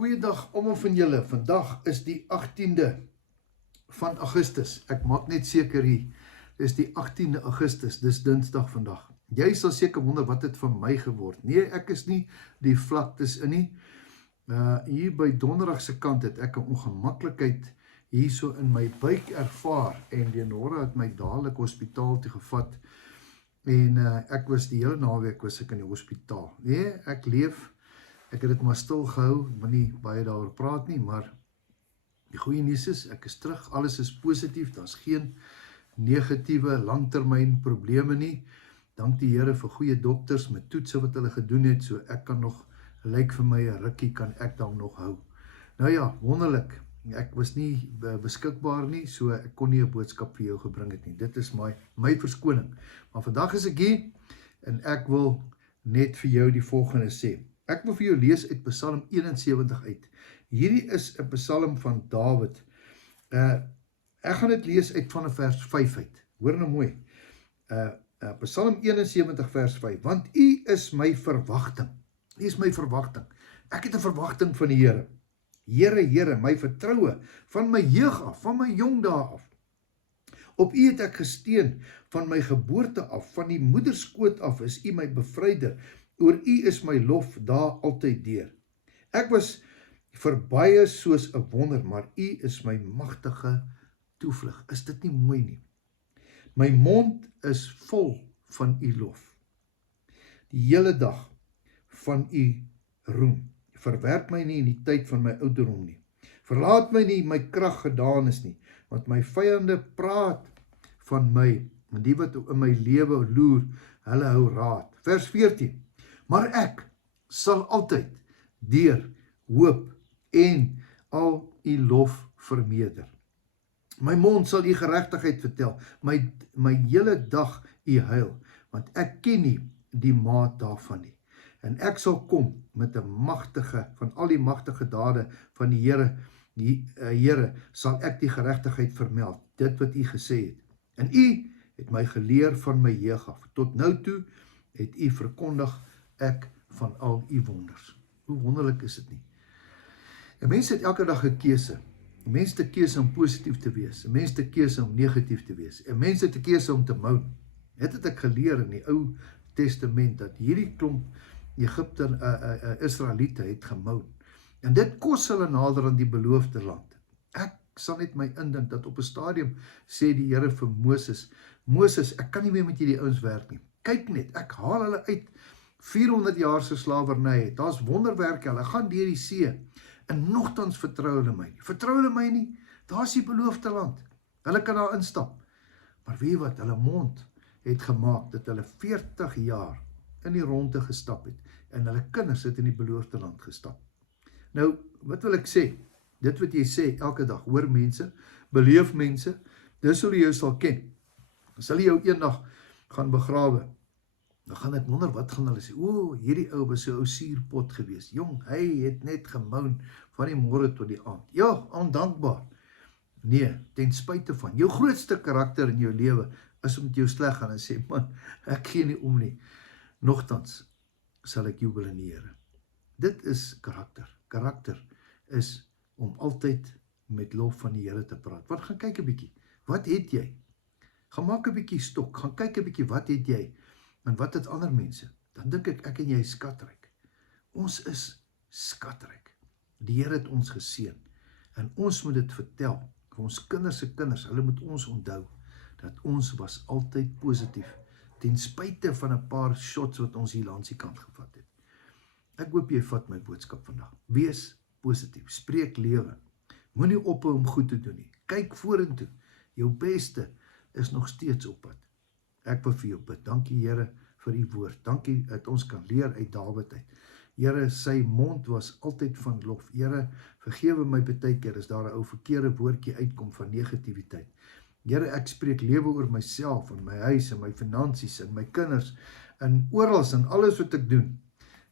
Goeiedag almal van julle. Vandag is die 18de van Augustus. Ek maak net seker hier. Dis die 18de Augustus. Dis Dinsdag vandag. Jy sal seker wonder wat het van my geword. Nee, ek is nie die vlaktes in nie. Hier by Donderdag se kant het ek 'n ongemaklikheid hierso in my buik ervaar en die Nora het my dadelik hospitaal toe gevat. En ek was die hele naweek was ek in die hospitaal. Nee, ek leef. Ek het dit maar stil gehou, moet nie baie daaroor praat nie, maar die goeie nuus is, ek is terug, alles is positief, daar's geen negatiewe langtermyn probleme nie. Dank die Here vir goeie dokters met toetse wat hulle gedoen het, so ek kan nog, lyk vir my 'n rukkie kan ek dan nog hou. Nou ja, wonderlik, ek was nie beskikbaar nie, so ek kon nie 'n boodskap vir jou gebring het nie. Dit is my verskoning. Maar vandag is ek hier en ek wil net vir jou die volgende sê. Ek wil vir jou lees uit Psalm 71 uit. Hierdie is 'n Psalm van Dawid. Ek gaan dit lees uit van vers 5 uit. Hoor nou mooi. Psalm 71 vers 5. Want U is my verwagting. U is my verwagting. Ek het 'n verwagting van die Here. Here, Here, my vertroue van my jeug af, van my jong dae af. Op U het ek gesteun van my geboorte af, van die moederskoot af is U my bevryder. Oor U is my lof daar altyd deur. Ek was vir baie soos 'n wonder, maar U is my magtige toevlug. Is dit nie mooi nie? My mond is vol van U lof. Die hele dag van U roem. Verwerp my nie in die tyd van my ouderdom nie. Verlaat my nie my krag gedaan is nie, want my vyande praat van my, en die wat in my lewe loer, hulle hou raad. Vers 14. Maar ek sal altyd deur hoop en al U lof vermeerder. My mond sal U geregtigheid vertel, my hele dag U heil, want ek ken nie die maat daarvan nie. En ek sal kom met 'n magtige, van al die magtige dade van die Here, Here, sal ek die geregtigheid vermeld, dit wat U gesê het. En U het my geleer van my jeug af. Tot nou toe het U verkondig ek van al U wonders. Hoe wonderlik is dit nie? 'n Mens het elke dag 'n keuse. 'n Mens het 'n keuse om positief te wees. 'n Mens het 'n keuse om negatief te wees. 'n Mens het 'n keuse om te moan. Dit het ek geleer in die Ou Testament, dat hierdie klomp Israeliete het gemoun. En dit kos hulle nader aan die beloofde land. Ek sal net my indink dat op 'n stadium sê die Here vir Moses, Moses, ek kan nie meer met hierdie ouens werk nie. Kyk net, ek haal hulle uit 400 jaar se slawerny. Daar's wonderwerke, hulle gaan deur die see. En nogtans vertrou hulle my nie. Vertrou hulle my nie, daar's die beloofde land. Hulle kan daar instap. Maar weet wat, hulle mond het gemaak dat hulle 40 jaar in die ronde gestap het. En hulle kinders het in die beloofde land gestap. Nou, wat wil ek sê? Dit wat jy sê elke dag, hoor mense, beleef mense, dis hoe jy jou sal ken. Sal jy jou eendag gaan begrawe, dan gaan ek wonder, wat gaan hulle sê? O, hierdie ou was so 'n ou suurpot gewees. Jong, hy het net gemoun van die môre tot die aand. Ja, ondankbaar. Nee, ten spyte van jou grootste karakter in jou lewe is om met jou sleg gaan en sê, man, ek gee nie om nie. Nogtans sal ek jubel in die Here. Dit is karakter. Karakter is om altyd met lof van die Here te praat. Wat gaan kyk 'n bietjie? Wat het jy? Gaan maak 'n bietjie stok. Gaan kyk 'n bietjie, wat het jy? En wat het ander mense? Dan dink ek en jy is skatryk. Ons is skatryk. Die Here het ons geseën. En ons moet dit vertel. Vir ons kinders se kinders, hulle moet ons onthou dat ons was altyd positief. Ten spyte van 'n paar shots wat ons hier langs die kant gevat het. Ek hoop jy vat my boodskap vandag. Wees positief, spreek lewe. Moenie ophou om goed te doen nie. Kyk vorentoe. Jou beste is nog steeds op pad. Ek wil vir jou bid. Dankie Here vir U woord. Dankie dat ons kan leer uit Dawid uit. Here, sy mond was altyd van lof. Here, vergewe my baie keer as daar 'n ou verkeerde woordjie uitkom van negativiteit. Here, ek spreek lewe oor myself, en my huis, en my finansies, en my kinders, en oral, en alles wat ek doen.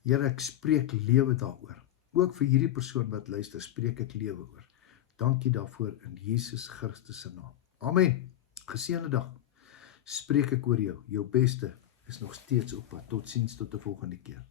Here, ek spreek lewe daaroor. Ook vir hierdie persoon wat luister, spreek ek lewe oor. Dankie daarvoor in Jesus Christus se naam. Amen. Geseënde dag. Spreek ek oor jou. Jou beste is nog steeds op pad. Totsiens tot 'n volgende keer.